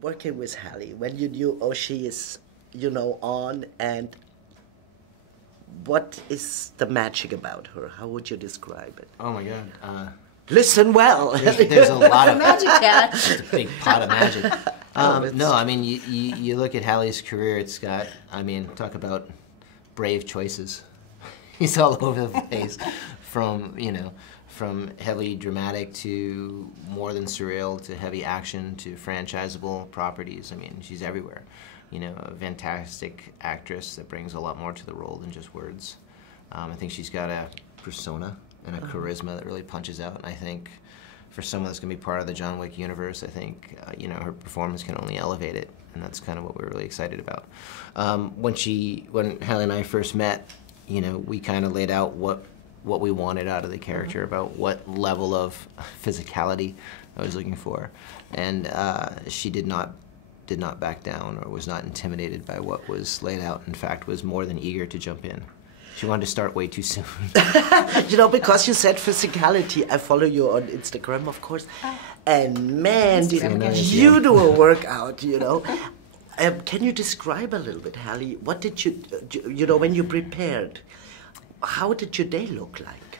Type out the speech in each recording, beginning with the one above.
working with Halle, when you knew, oh, she is, you know, on, and what is the magic about her? How would you describe it? Oh my God. Listen well. There's a lot of magic, Dad. It's a big pot of magic. No, I mean, you look at Halle's career, it's got, I mean, talk about brave choices. He's all over the place, from, you know, from heavily dramatic to more than surreal to heavy action to franchisable properties. I mean, she's everywhere. You know, a fantastic actress that brings a lot more to the role than just words. I think she's got a persona and a charisma that really punches out, and I think for someone that's going to be part of the John Wick universe, I think, you know, her performance can only elevate it, and that's kind of what we're really excited about. When Halle and I first met, you know, we kind of laid out what we wanted out of the character, about what level of physicality I was looking for, and she did not back down or was not intimidated by what was laid out. In fact, was more than eager to jump in. She wanted to start way too soon. You know, because you said physicality, I follow you on Instagram, of course, and man, you do a workout, you know. Can you describe a little bit, Halle? What did you know, when you prepared, how did your day look like?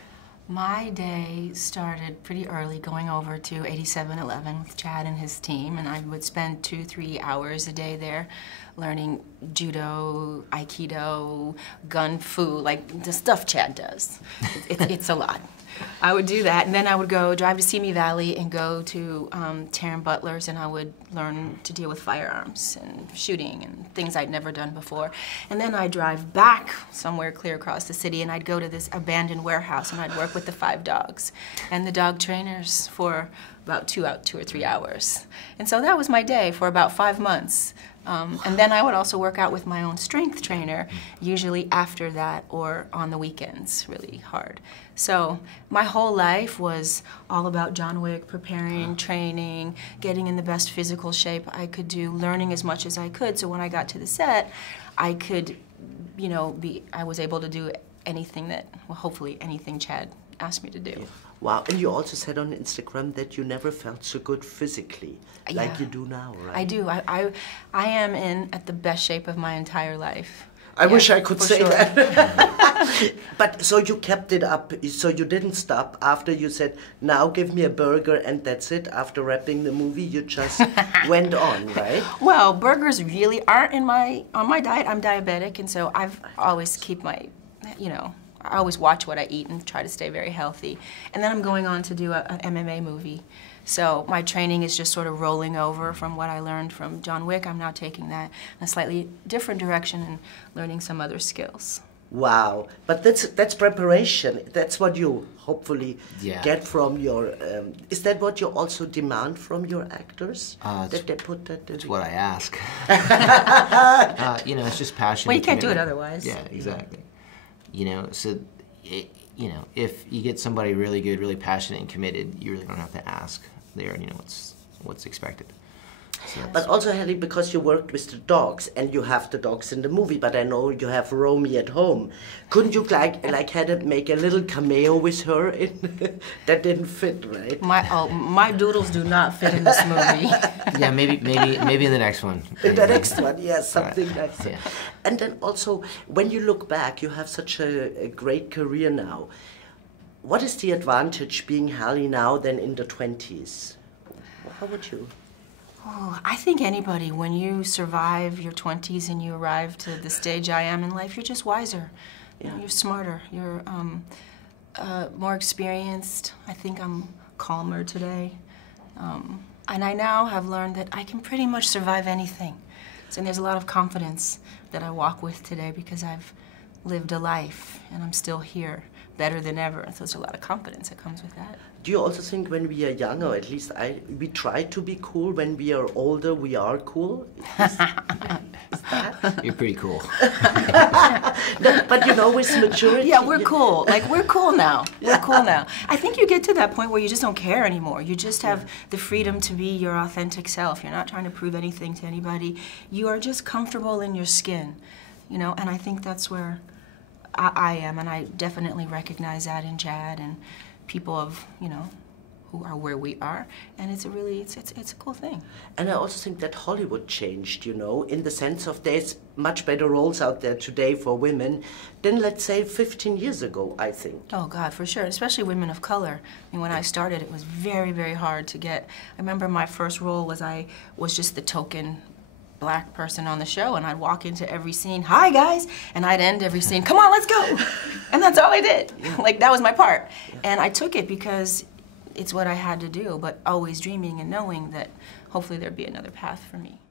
My day started pretty early, going over to 8711 with Chad and his team, and I would spend 2-3 hours a day there learning judo, aikido, gun fu, like the stuff Chad does. It's a lot. I would do that, and then I would go drive to Simi Valley and go to Taryn Butler's, and I would learn to deal with firearms and shooting and things I'd never done before. And then I'd drive back somewhere clear across the city, and I'd go to this abandoned warehouse, and I'd work with the 5 dogs and the dog trainers for about 2 or 3 hours. And so that was my day for about 5 months. And then I would also work out with my own strength trainer, usually after that or on the weekends, really hard. So my whole life was all about John Wick, preparing, training, getting in the best physical shape I could do, learning as much as I could. So when I got to the set, I could, you know, I was able to do anything that, well, hopefully anything Chad asked me to do. Wow, and you also said on Instagram that you never felt so good physically, like you do now, right? I do. I am at the best shape of my entire life. I wish I could say that. But so you kept it up, so you didn't stop after you said, now give me a burger and that's it. After wrapping the movie, you just went on, right? Well, burgers really aren't on my diet. I'm diabetic, and so I've always keep my, you know, I always watch what I eat and try to stay very healthy. And then I'm going on to do an MMA movie. So my training is just sort of rolling over from what I learned from John Wick. I'm now taking that in a slightly different direction and learning some other skills. Wow, but that's preparation. That's what you hopefully get from your. Is that what you also demand from your actors? That they put that. It's what I ask. You know, it's just passion. Well, you can't do it otherwise. Yeah, exactly. You know, so you know, if you get somebody really good, really passionate and committed, you really don't have to ask. They already know what's expected. So but also, Halle, because you worked with the dogs, and you have the dogs in the movie, but I know you have Romy at home. Couldn't you like had to make a little cameo with her? That didn't fit, right? My doodles do not fit in this movie. Yeah, maybe in the next one. In the next one, yes, something like that. Yeah. And then also, when you look back, you have such a great career now. What is the advantage being Halle now than in the 20s? How would you? Oh, I think anybody, when you survive your 20s and you arrive to the stage I am in life, you're just wiser. You know, you're smarter. You're more experienced. I think I'm calmer today. And I now have learned that I can pretty much survive anything. So there's a lot of confidence that I walk with today because I've lived a life and I'm still here, better than ever. And so there's a lot of confidence that comes with that. Do you also think when we are young, or at least we try to be cool, when we are older, we are cool? Is that? You're pretty cool. No, but you know, with maturity... Yeah, we're cool. Like, we're cool now. We're cool now. I think you get to that point where you just don't care anymore. You just have the freedom to be your authentic self. You're not trying to prove anything to anybody. You are just comfortable in your skin, you know, and I think that's where I am, and I definitely recognize that in Chad and people of, you know, who are where we are, and it's a really, it's a cool thing. And I also think that Hollywood changed, you know, in the sense of there's much better roles out there today for women than, let's say, 15 years ago, I think. Oh God, for sure, especially women of color. I mean, when I started, it was very, very hard to get. I remember my first role was I was just the token black person on the show, and I'd walk into every scene, hi guys, and I'd end every scene, come on, let's go. And that's all I did. Like, that was my part. And I took it because it's what I had to do, but always dreaming and knowing that hopefully there'd be another path for me.